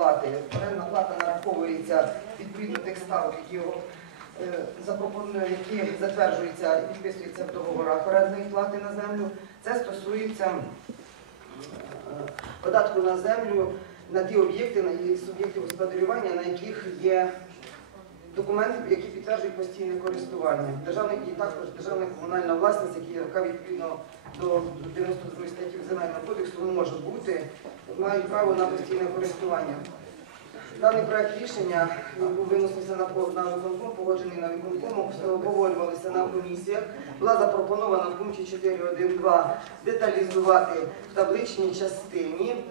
плати. Орендна плата нараховується відповідно тих ставок, які е, які затверджуються і підписуються в договорах орендної плати на землю. Це стосується е, податку на землю на ті об'єкти, на суб'єкти господарювання, на яких є документи, які підтверджують постійне користування. Державний і також державна комунальна власність, яка відповідно до 92 статті Земельного кодексу не може бути, мають право на постійне користування. Даний проект рішення був виносився на на виконком, погоджений на виконкому, обговорювалися на комісіях. Була запропонована в пункті 4.1.2 деталізувати в табличній частині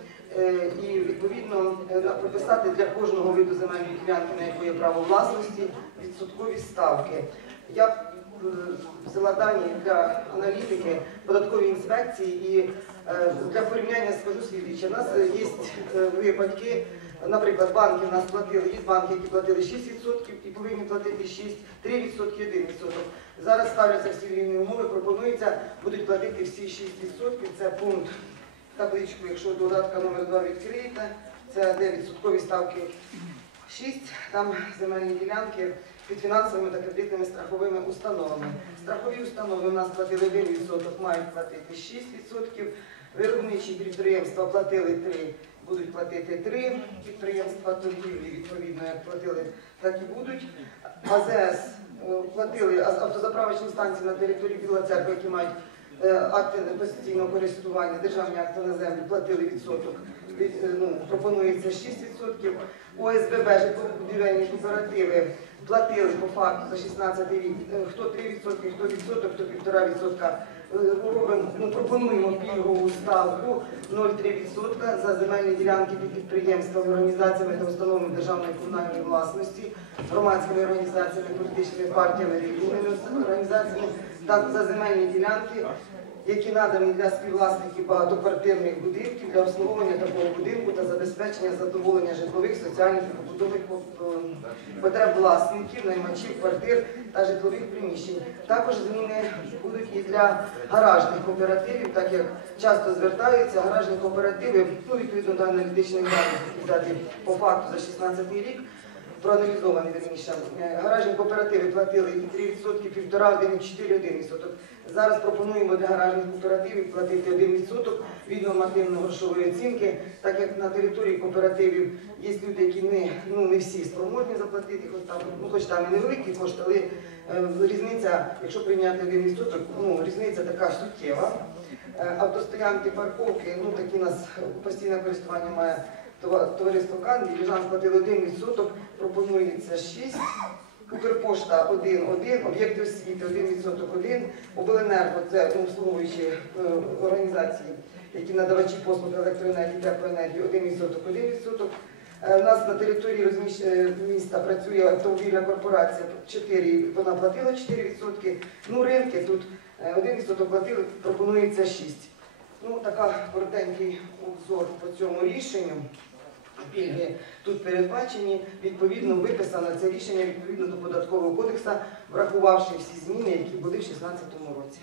і відповідно е, прописати для кожного виду земельної ділянки, на яку є право власності, відсоткові ставки. Я е, взяла дані для аналітики податкової інспекції і е, для порівняння скажу слідуюче. У нас е, є е, випадки. Наприклад, банки в нас платили, є банки, які платили 6% і повинні платити 6, 3%, 1%. Зараз ставляться всі рівні умови, пропонується, будуть платити всі 6%. Це пункт табличку, якщо додатка номер 2 відкриєте, це де відсоткові ставки 6, там земельні ділянки під фінансовими та кредитними страховими установами. Страхові установи у нас платили 1%, мають платити 6%. Виробничі підприємства платили 3, будуть платити 3 підприємства торгівлі, відповідно, як платили, так і будуть. АЗС е, платили автозаправочні станції на території Біла Церкви, які мають акти постійного користування, державні акти на землю, платили відсоток. Від- е, ну, пропонується 6%. ОСББ, житлово-будівельні кооперативи платили по факту за 16 рік, е, хто 3%, хто відсоток, хто 1,5%. Е, Робимо, ну, пропонуємо пільгову ставку 0,3% за земельні ділянки під підприємствами, організаціями та установами державної комунальної власності, громадськими організаціями, політичними партіями, релігійними організаціями та за земельні ділянки, які надані для співвласників багатоквартирних будинків для обслуговування такого будинку та забезпечення задоволення житлових, соціальних і побутових е, потреб власників, наймачів квартир та житлових приміщень. Також зміни будуть і для гаражних кооперативів, так як часто звертаються гаражні кооперативи, ну відповідно до аналітичних даних, по факту за 16 рік. Проаналізовані верніше. Е, Гаражні кооперативи платили і 3%, півтора, 1,4, 1%. Зараз пропонуємо для гаражних кооперативів платити 1% від нормативно-грошової оцінки, так як на території кооперативів є люди, які не, ну, не всі спроможні заплатити, хоч там, ну, хоч там і невеликі кошти, але е, різниця, якщо прийняти 1%, ну, різниця така суттєва. Е, Автостоянки, парковки, ну такі у нас постійне користування має Товариство Кан, Діліжан платили 1%, пропонується 6. Укрпошта 1,1, об'єкти освіти 1% 1, обленерго це ну, обслуговуючі е, організації, які надавачі послуг електроенергії, теплоенергії 1%, 1%. Е, У нас на території е, міста працює автомобільна корпорація 4, вона платила 4%. Ну, ринки тут е, 1% платили, пропонується 6. Ну, така коротенький обзор по цьому рішенню. Пільги тут передбачені, відповідно виписано це рішення відповідно до податкового кодексу, врахувавши всі зміни, які були в 2016 році.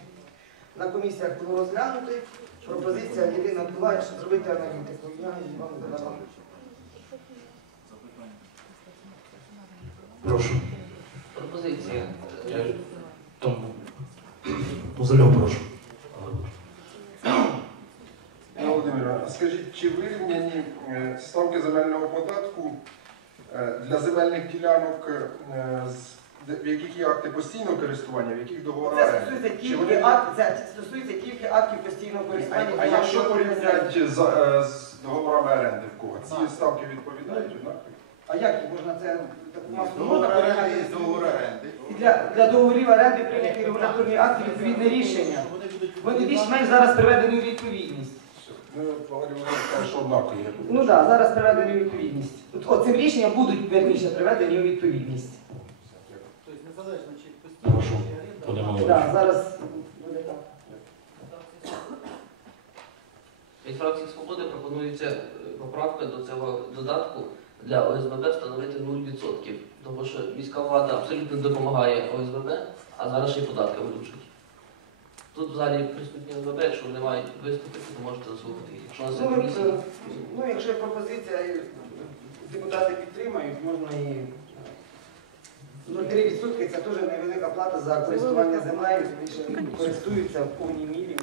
На комісіях було розглянути. Пропозиція єдина була, щоб зробити аналітику. Я її вам додала. Прошу. Пропозиція. Я там Музельов прошу. Пане Володимире, а скажіть, чи вирівняні е, ставки земельного податку е, для земельних ділянок, е, в яких є акти постійного користування, в яких договори Це стосується тільки вони- акт, це стосується тільки актів постійного А, користування. а якщо порівняти з, з договорами оренди в кого? Ці ставки відповідають однакові? А як можна це таку Договор оренди договор оренди. І для, для договорів оренди прийняті регуляторні акти відповідне рішення. Вони більш-менш зараз приведені у відповідність. Ну, Валерій Володимирович каже, що однакові. Ну так, да, зараз приведені у відповідність. От, от рішенням будуть верніше приведені у відповідність. Тобто незалежно чи постійно Прошу. чи оренда. Пане Так, Володимир. зараз буде так. Від фракції Свободи пропонується е, поправка до цього додатку для ОСББ встановити 0%. Тому що міська влада абсолютно допомагає ОСББ, а зараз ще й податки вирушать. Тут в залі присутні ОСББ, якщо вони мають виступити, то можете заслухати їх. Якщо у нас Ну, є комісія, е, ну, якщо є пропозиція, е, можна і ну, 3% це теж невелика плата за користування землею, тому що користуються в повній мірі.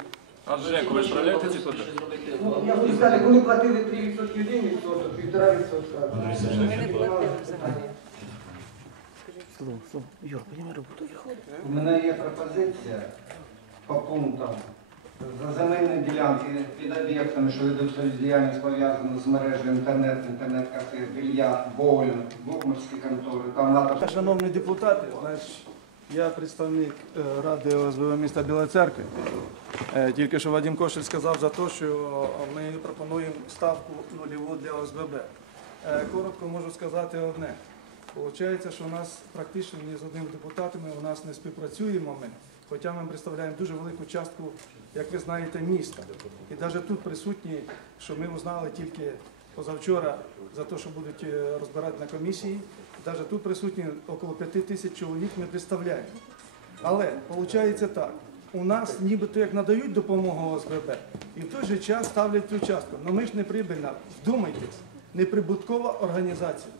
А ЖЕКу ви справляєте ці плати? Зробити, Ну, я хочу сказати, коли платили 3% один відсоток, півтора відсотка. Андрій Сергійович, У мене є пропозиція по пунктам. За земельні ділянки під об'єктами, що ведуть діяльність пов'язану з мережею інтернет, інтернет-кафе, більярд, боулінг, букмерські контори, там надо Шановні депутати, я представник е, Ради ОСББ міста Біла Церкви. Е, Тільки що Вадим Кошель сказав за те, що ми пропонуємо ставку нульову для ОСББ. Е, Коротко можу сказати одне. Получається, що у нас практично ні з одним депутатом у нас не співпрацюємо ми, хоча ми представляємо дуже велику частку, як ви знаєте, міста. І навіть тут присутні, що ми узнали тільки позавчора за те, що будуть е, розбирати на комісії. Навіть тут присутні около п'яти тисяч чоловік ми представляємо. Але виходить так, у нас нібито як надають допомогу ОСББ, і в той же час ставлять цю частку. Але ми ж не прибильна, вдумайтесь, неприбуткова організація,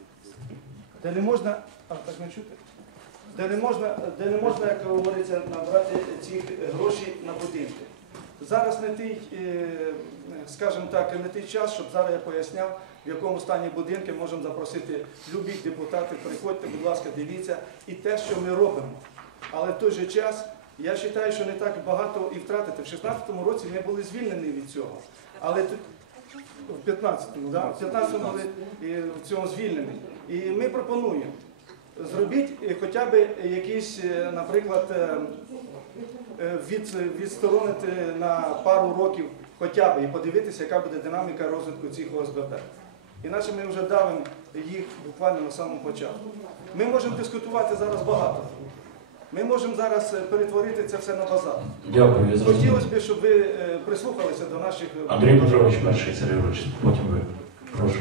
де не можна, а так не чути? Де не можна, де не можна, як говориться, набрати ці гроші на будинки. Зараз не той, е, скажімо так, не той час, щоб зараз я поясняв, в якому стані будинки можемо запросити любих депутатів. Приходьте, будь ласка, дивіться і те, що ми робимо. Але в той же час я вважаю, що не так багато і втратити. В 16-му році ми були звільнені від цього. Але тут в 15-му, да? в 15-му були в цьому звільнені. І ми пропонуємо. Зробіть е, хоча б якийсь, е, наприклад, е, е, від, відсторонити на пару років хоча б і подивитися, яка буде динаміка розвитку цих ОСББ. Іначе ми вже давимо їх буквально на самому початку. Ми можемо дискутувати зараз багато. Ми можемо зараз перетворити це все на базар. Дякую, я. Хотілося б, щоб ви прислухалися до наших Андрій Петрович, перший Сергій Григорович, потім ви. Прошу.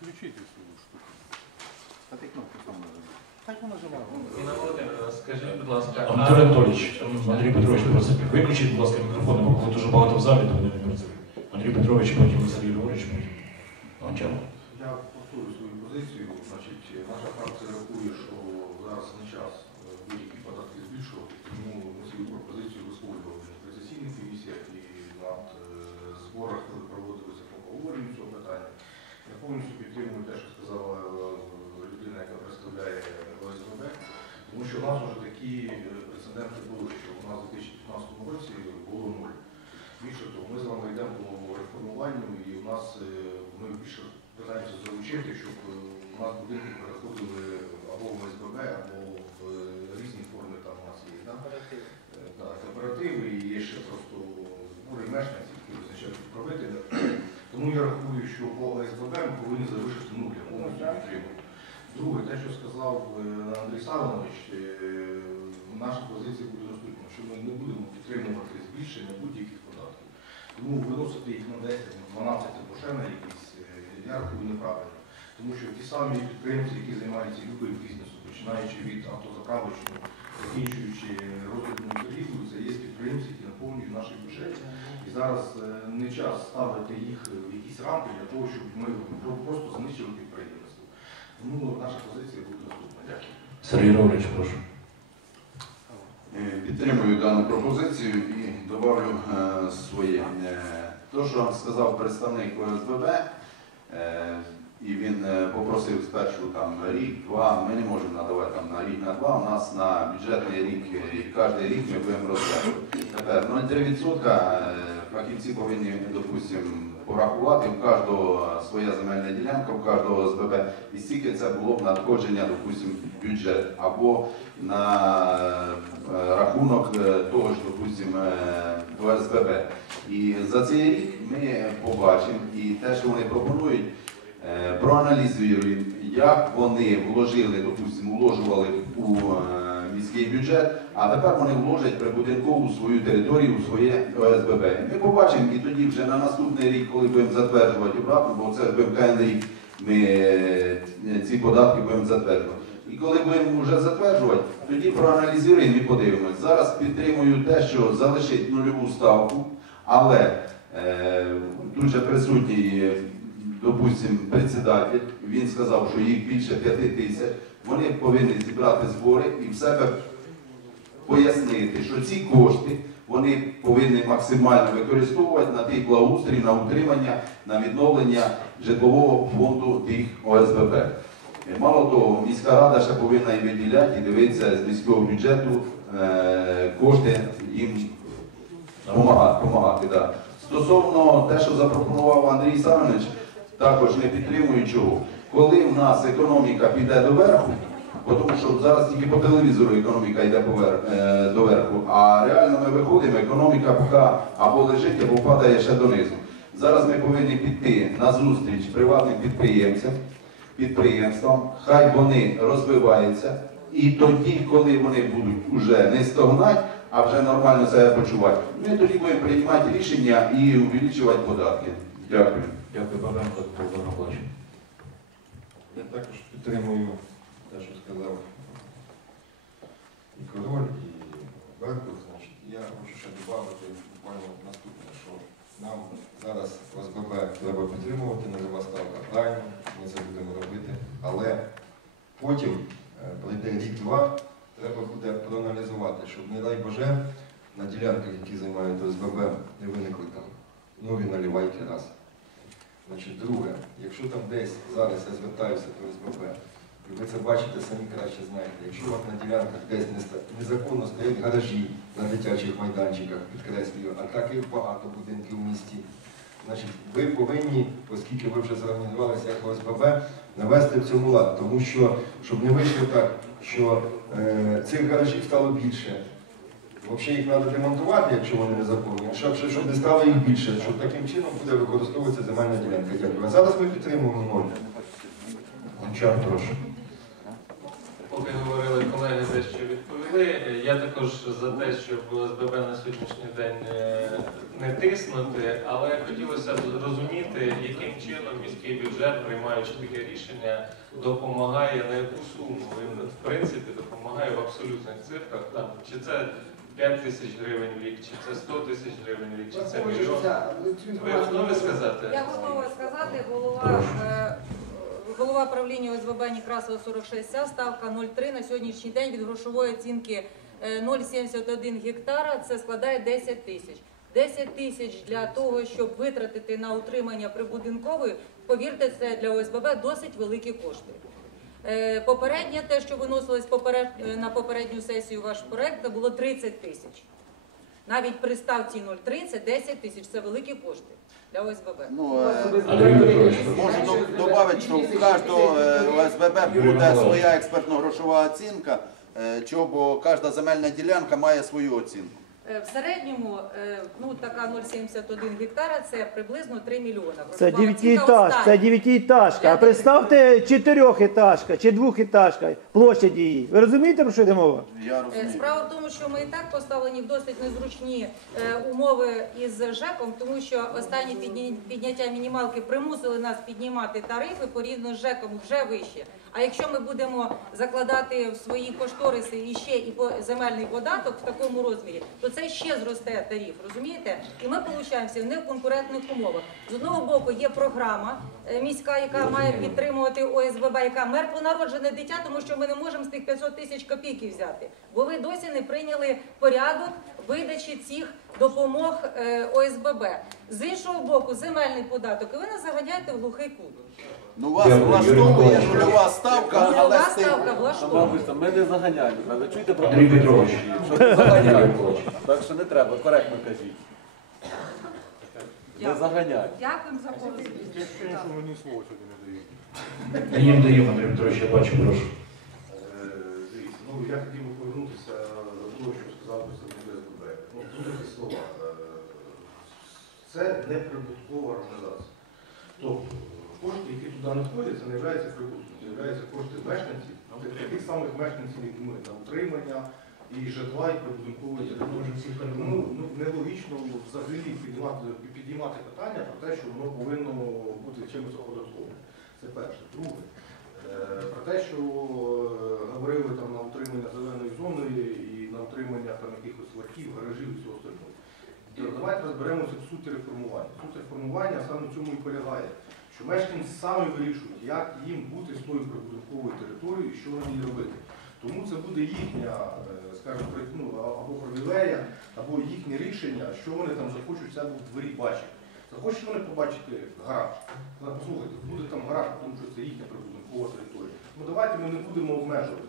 Включіть цю штуку. А ти кнопку сам нажимай. Так ми нажимаємо. Інна Володимирівна, скажіть, будь ласка, Анатолій Анатолійович, Андрій Петрович просить, виключіть, будь ласка, мікрофон, бо коли дуже багато в залі, то вони не працюють. Андрій Петрович, потім Сергій Григорович, потім. Гончар. Я повторю свою позицію. Значить, наша фракція рахує, що зараз не час е, будь-які податки збільшувати, тому ми свою пропозицію висловлювали на сесійних комісіях і над е, зборах, коли проводилися по обговоренню цього питання. Я повністю підтримую те, що сказала е, людина, яка представляє ОСББ, тому що в нас вже такі е, прецеденти були, що у нас у 2015 році було нуль. Більше того, ми з вами йдемо по реформуванню, і у нас е, ми більше питаємося залучити, щоб е, у нас будинки переходили або в ОСББ, або в е, різні форми там у нас є. Да? Е, да, кооперативи і є ще просто збори мешканців, які визначають управителя. Тому я рахую, що по ОСББ ми повинні залишити нуль, я повністю підтримую. Друге, те, що сказав е, Андрій Саванович, е, наша позиція буде наступна, що ми не будемо підтримувати збільшення будь-яких податків. Тому виносити їх на 10, на 12 або ще на якісь, е, я рахую неправильно. Тому що ті самі підприємці, які займаються любим бізнесом, починаючи від автозаправочного, закінчуючи розвитку торгівлю, це є підприємці, які наповнюють наші бюджети. І зараз не час ставити їх в якісь рамки для того, щоб ми просто знищили підприємство. Тому наша позиція буде наступна. Дякую. Сергій Григорович, прошу. Е, Підтримую дану пропозицію і добавлю е, своє. Е, То, що сказав представник ОСББ, е, і він попросив спершу там рік, два, ми не можемо надавати там на рік, на два. У нас на бюджетний рік, і кожен рік ми будемо розглядати. Тепер 0,3% е, фахівці повинні, допустимо, порахувати. У кожного своя земельна ділянка, у кожного ОСББ, і стільки це було б надходження, допустимо, в бюджет. Або на е, рахунок е, того ж, допустимо, е, ОСББ. І за цей рік ми побачимо і те, що вони пропонують, проаналізуємо, як вони вложили, допустимо, вложували у міський бюджет, а тепер вони вложать прибудинкову свою територію у своє ОСББ. Ми побачимо і тоді вже на наступний рік, коли будемо затверджувати обратно, бо це будемо кожен рік ми е, ці податки будемо затверджувати. І коли будемо вже затверджувати, тоді проаналізуємо і подивимось. Зараз підтримую те, що залишить нульову ставку, але е, тут же присутній допустим, председатель, він сказав, що їх більше п'яти тисяч, вони повинні зібрати збори і в себе пояснити, що ці кошти вони повинні максимально використовувати на тих благоустрій, на утримання, на відновлення житлового фонду тих ОСББ. Е, Мало того, міська рада ще повинна і виділяти, і дивитися з міського бюджету е, кошти їм допомагати. Стосовно те, що запропонував Андрій Саванович, також не підтримую чого. Коли в нас економіка піде доверху, бо тому що зараз тільки по телевізору економіка йде е, доверху, а реально ми виходимо, економіка поки або лежить, або падає ще донизу. Зараз ми повинні піти на зустріч приватним підприємцям, підприємствам, хай вони розвиваються, і тоді, коли вони будуть уже не стогнати, а вже нормально себе почувати, ми тоді будемо приймати рішення і увеличувати податки. Дякую. Дякую, Бабенко, Богдан Миколаївич. Я також підтримую те, що сказав і король, і Беркут. Я хочу ще додати буквально наступне, що нам зараз ОСББ треба підтримувати, нульова ставка правильно, ми це будемо робити, але потім е, пройде рік-два, треба буде проаналізувати, щоб, не дай Боже, на ділянках, які займають ОСББ, не виникли там нові налівайки раз. Значить, друге, якщо там десь зараз я звертаюся до СББ, і ви це бачите, самі краще знаєте, якщо у вас на ділянках десь незаконно стоять гаражі на дитячих майданчиках, підкреслюю, а таких багато будинків в місті, значить, ви повинні, оскільки ви вже зорганізувалися як ОСББ, навести в цьому лад, тому що, щоб не вийшло так, що е, цих гаражів стало більше. Взагалі їх треба демонтувати, якщо вони незаконні, щоб, щоб- не стало їх більше, щоб таким чином буде використовуватися земельна ділянка. Дякую. А зараз ми підтримуємо ноль. Гончар, прошу. Поки говорили колеги, дещо відповіли. Я також за те, щоб ОСББ на сьогоднішній день е, не тиснути, але хотілося б розуміти, яким чином міський бюджет, приймаючи таке рішення, допомагає на яку суму. Він в принципі допомагає в абсолютних цифрах. Чи це 5 тисяч гривень в рік, чи це 100 тисяч гривень в рік, чи це мільйон. Ви готові сказати? Я готова сказати, голова, е, голова правління ОСББ Некрасова 46 ця ставка 0,3 на сьогоднішній день від грошової оцінки е, 0,71 гектара, це складає 10 тисяч. 10 тисяч для того, щоб витратити на утримання прибудинкової, повірте, це для ОСББ досить великі кошти. Е, Попереднє те, що виносилось поперед, е, на попередню сесію ваш проект, це було 30 тисяч. Навіть при ставці 0,3 це 10 тисяч, це великі кошти для ОСББ. Ну, е, Можу додати, що в кожного е, ОСББ буде своя експертно-грошова оцінка, чого, кожна земельна ділянка має свою оцінку. Е, В середньому е, ну, така 0,71 гектара це приблизно 3 мільйона. Це Грошова оцінка дев'ятиэтажка, це остання. дев'ятиэтажка. А представте чотирьохетажка чи двохетажка, площадь її. Ви розумієте, про що йде мова? Я Е, розумію. Справа в тому, що ми і так поставлені в досить незручні умови із ЖЕКом, тому що останні підняття мінімалки примусили нас піднімати тарифи порівняно з ЖЕКом вже вище. А якщо ми будемо закладати в свої кошториси і ще і по- земельний податок в такому розмірі, то це ще зросте тариф, розумієте? І ми получаємося в неконкурентних умовах. З одного боку є програма е, міська, яка має підтримувати ОСББ, яка мертвонароджене дитя, тому що ми не можемо з тих 500 тисяч копійки взяти. Бо ви досі не прийняли порядок видачі цих допомог е, ОСББ. З іншого боку, земельний податок, і ви нас заганяєте в глухий кут. Ну, вас Дякую, влаштовує Миколаївич. нульова ставка, але Нульова ставка влаштовує. Ми не заганяємо. Ви чуєте про Андрій Петрович. Що не заганяємо. Так що не треба, коректно кажіть. Не Дякую. заганяємо. Дякуємо за порозуміння. мені слово сьогодні не дають. Даємо, даємо, Андрій Петрович, я бачу, прошу. Е, Дивіться, ну я хотів би повернутися до того, що сказав представник СББ. Ну, слова. Е, Це не прибуткова організація. Тобто кошти, які туди надходять, це не є прибутком, це є кошти мешканців, ну, таких самих мешканців, як ми, на утримання і житла, і прибудинкової території. Тому ну, нелогічно взагалі піднімати, підіймати питання про те, що воно повинно бути чимось оподатковим. Це перше. Друге, е, про те, що е, говорили там на утримання зеленої зони і на утримання там якихось ларків, гаражів і всього остального. То Давайте розберемося в суті реформування. Суть реформування саме в цьому і полягає, що мешканці самі вирішують, як їм бути з тою прибудинковою територією, що вони їй робити. Тому це буде їхня, е, скажімо, ну, або привілея, або їхнє рішення, що вони там захочуть себе в дворі бачити. Захочуть вони побачити гараж. Послухайте, буде там гараж, тому що це їхня прибудинкова територія. Ну давайте ми не будемо обмежувати.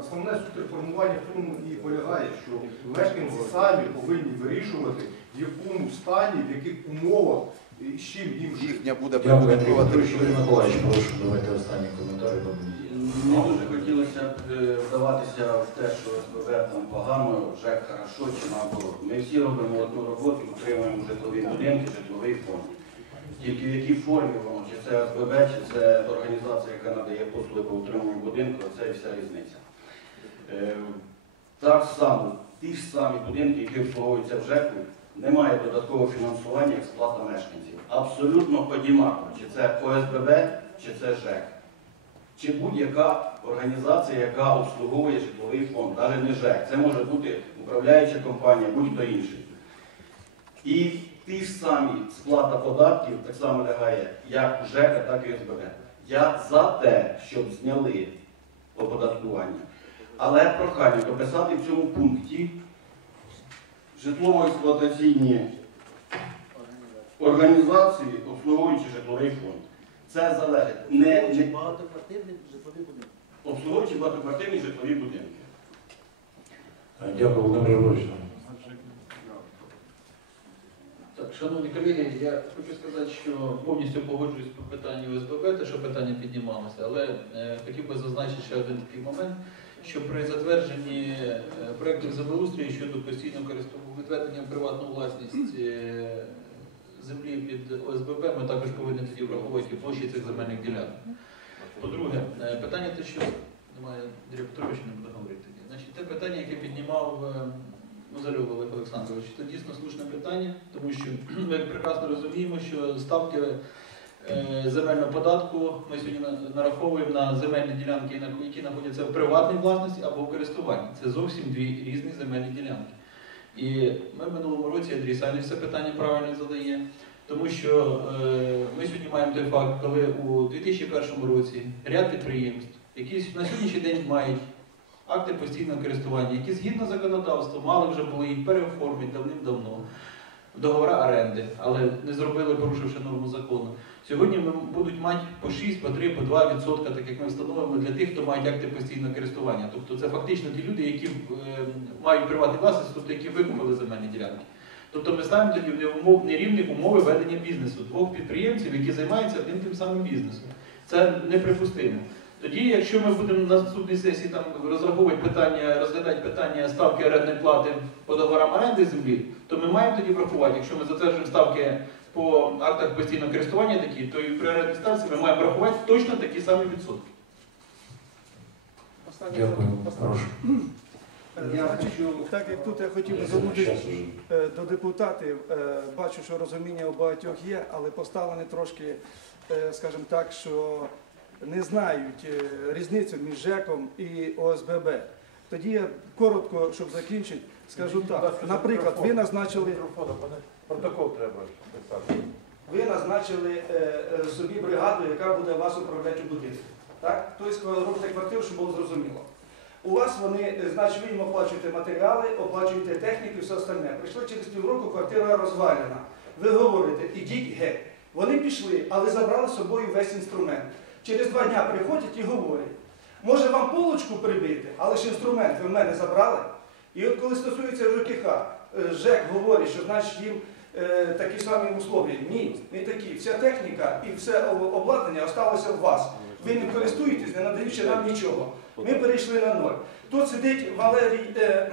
Основне суть реформування в тому і полягає, що мешканці самі повинні вирішувати, в якому стані, в яких умовах і з чим їм жити. Їхня буде Дякую, Андрій прибудинкова Петрович. Юрій територія. Миколаївич, прошу, давайте останні коментарі. бо мені- дуже хотілося б е, вдаватися в те, що СББ там погано, ЖЕК хорошо чи наоборот. Ми всі робимо одну роботу, утримуємо житлові будинки, житловий фонд. Тільки в якій формі воно, чи це СББ, чи це організація, яка надає послуги по утриманню будинку, це і вся різниця. Е, Так само, ті ж самі будинки, які обслуговуються в ЖЕКу, немає додаткового фінансування як сплата мешканців. Абсолютно однаково, чи це ОСББ, чи це ЖЕК чи будь-яка організація, яка обслуговує житловий фонд, навіть не ЖЕК. Це може бути управляюча компанія, будь-хто інший. І ті ж самі сплата податків так само лягає як у ЖЕКа, так і СББ. Я за те, щоб зняли оподаткування. Але прохання дописати в цьому пункті житлово-експлуатаційні організації, обслуговуючи житловий фонд. Це залежить не, не обслуговуючи багатоквартирні житлові будинки. Дякую, Володимир Ігорович. Так, шановні колеги, я хочу сказати, що повністю погоджуюсь по питанню ОСББ, те, що питання піднімалося, але е, хотів би зазначити ще один такий момент, що при затвердженні е, проєктів землеустрою щодо постійного користування відведення приватну власність е, землі під ОСББ, ми також повинні тоді враховувати площі цих земельних ділянок. По-друге, е, питання те, що немає директоровича, не буду говорити. Значить, те питання, яке піднімав е, Мозальов Олег Олександрович, це дійсно слушне питання, тому що ми прекрасно розуміємо, що ставки земельного податку ми сьогодні нараховуємо на земельні ділянки, які знаходяться в приватній власності або в користуванні. Це зовсім дві різні земельні ділянки. І ми в минулому році Андрій Саніч це питання правильно задає, тому що е, ми сьогодні маємо той факт, коли у 2001 році ряд підприємств, які на сьогоднішній день мають акти постійного користування, які згідно законодавства мали вже були їх переоформити давним-давно в договори оренди, але не зробили, порушивши норму закону. Сьогодні ми будуть мати по 6, по 3, по 2 відсотка, так як ми встановимо для тих, хто мають акти постійного користування. Тобто це фактично ті люди, які е, мають приватний власність, тобто які викупили земельні ділянки. Тобто ми ставимо тоді в нерівні умови ведення бізнесу двох підприємців, які займаються одним тим самим бізнесом. Це неприпустимо. Тоді, якщо ми будемо на наступній сесії там розраховувати питання, розглядати питання ставки орендної плати по договорам оренди землі, то ми маємо тоді врахувати, якщо ми затверджуємо ставки по актах постійного користування такі, то і при ставці ми маємо врахувати точно такі самі відсотки. Дякую, прошу. Е, Я значить, хочу- Так як тут я хотів би звернутися е, до депутатів, е, бачу, що розуміння у багатьох є, але поставлені трошки, скажімо так, що не знають різницю між ЖЕКом і ОСББ. Тоді я коротко, щоб закінчити, скажу так. Наприклад, ви назначили. Протокол треба писати. Ви назначили е, е, собі бригаду, яка буде вас управляти у будинку. Так? Тобто робите квартиру, щоб було зрозуміло. У вас вони, е, значить, ви їм оплачуєте матеріали, оплачуєте техніку і все остальне. Прийшло через півроку, квартира розвалена. Ви говорите, ідіть геть. Вони пішли, але забрали з собою весь інструмент. Через два дня приходять і говорять, може вам полочку прибити, але ж інструмент ви в мене забрали. І от коли стосується ЖКХ, е, ЖЕК говорить, що значить їм такі самі условия. Ні, не такі. Вся техніка і все обладнання осталося в вас. Ви не користуєтесь, не надаючи нам нічого. Ми перейшли на ноль. Тут сидить Валерій е,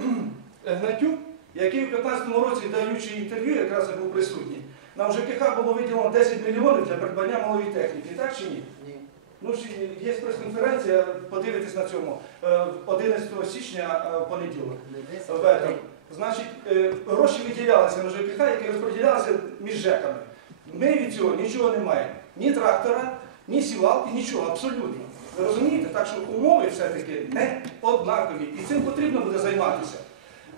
Гнатюк, який в 15-му році, даючи інтерв'ю, якраз я був присутній, нам ЖКХ було виділено 10 мільйонів для придбання малої техніки. Так чи ні? Ні. Ну, є прес-конференція, подивитесь на цьому, е, 11 січня е, понеділок. Значить, е, гроші виділялися на ЖКХ, які розподілялися між ЖЕКами. Ми від цього нічого не маємо. Ні трактора, ні сівалки, нічого, абсолютно. Ви розумієте? Так що умови все-таки не однакові. І цим потрібно буде займатися.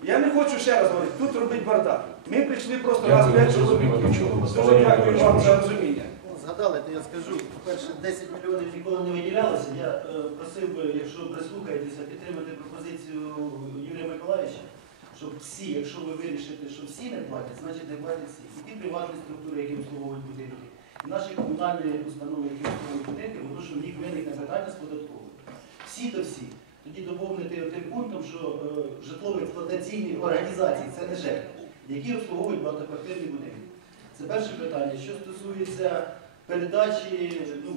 Я не хочу ще раз говорити, тут робить бардак. Ми прийшли просто раз п'ять чоловіків. Дуже дякую вам за розуміння. згадали, то я скажу. По-перше, 10 мільйонів ніколи не виділялося. Я е, просив би, якщо прислухаєтеся, підтримати пропозицію Юрія Миколаївича, щоб всі, якщо ви вирішите, що всі не платять, значить не платять всі. І ті приватні структури, які обслуговують будинки, і наші комунальні установи, які обслуговують будинки, тому що в них виникне питання з податковою. Всі то всі. Тоді доповнити тим пунктом, що е, житлово-експлуатаційні організації це не ЖЕК, які обслуговують багатоквартирні будинки. Це перше питання. Що стосується передачі, ну,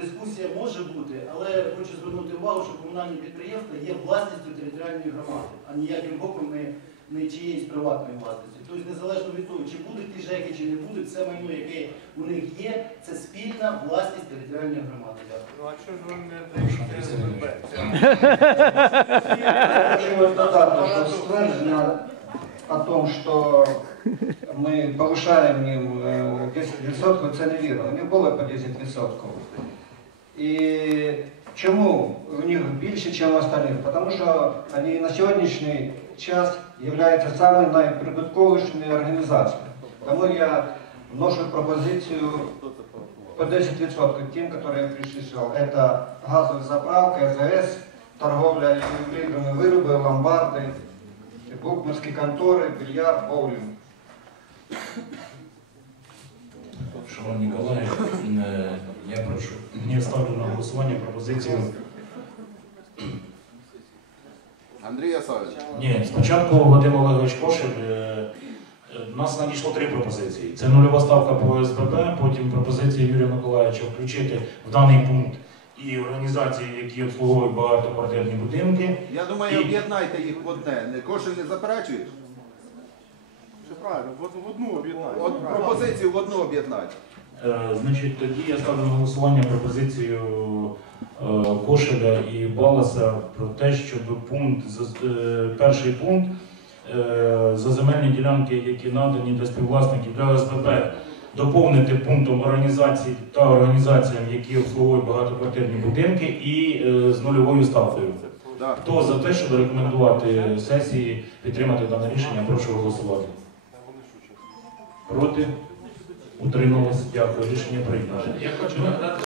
дискусія може бути, але хочу звернути увагу, що комунальні підприємства є власністю територіальної громади, а ніяким боком не, не чиєїсь приватної власності. Тобто, незалежно від того, чи будуть ті ЖЕКи, чи не будуть, все майно, яке у них є, це спільна власність територіальної громади. Дякую. Ну а що ж ви не даєте СББ? Хочу ствердження о том, что мы повышаем им э, 10%, це невірно. У них було по 10%. І чому у них більше, ніж у остальних? Тому що вони на сьогоднішній час являються самими найприбутковішими організаціями. Тому я вношу пропозицію по 10% тем, которые я перечислил. Это газовая заправка, АЗС, торговля ювелирными вырубы, ломбарды, букмерские конторы, бильярд, боулинг. Шановні колеги, е, я прошу, я ставлю на голосування пропозицію. Андрій Ясович. Ні, спочатку Вадим Олегович Кошель. е, е, У нас надійшло три пропозиції. Це нульова ставка по СББ, потім пропозиція Юрія Миколаївича включити в даний пункт і організації, які обслуговують багатоквартирні будинки. Я думаю, І- об'єднайте їх в одне. Не- Кошель не заперечуєш? Все правильно, в, в одну об'єднання. От пропозицію в одну об'єднати. Е, Значить, тоді я ставлю на голосування пропозицію е, Кошеля і Баласа про те, щоб пункт за- е, перший пункт е, за земельні ділянки, які надані для співвласників для ОСББ, доповнити пунктом організацій та організаціям, які обслуговують багатоквартирні будинки, і е, з нульовою ставкою. Да. Хто за те, щоб рекомендувати сесії підтримати дане рішення, прошу голосувати. Проти? Утрималось. Дякую. Рішення прийнято. Я хочу нагадати,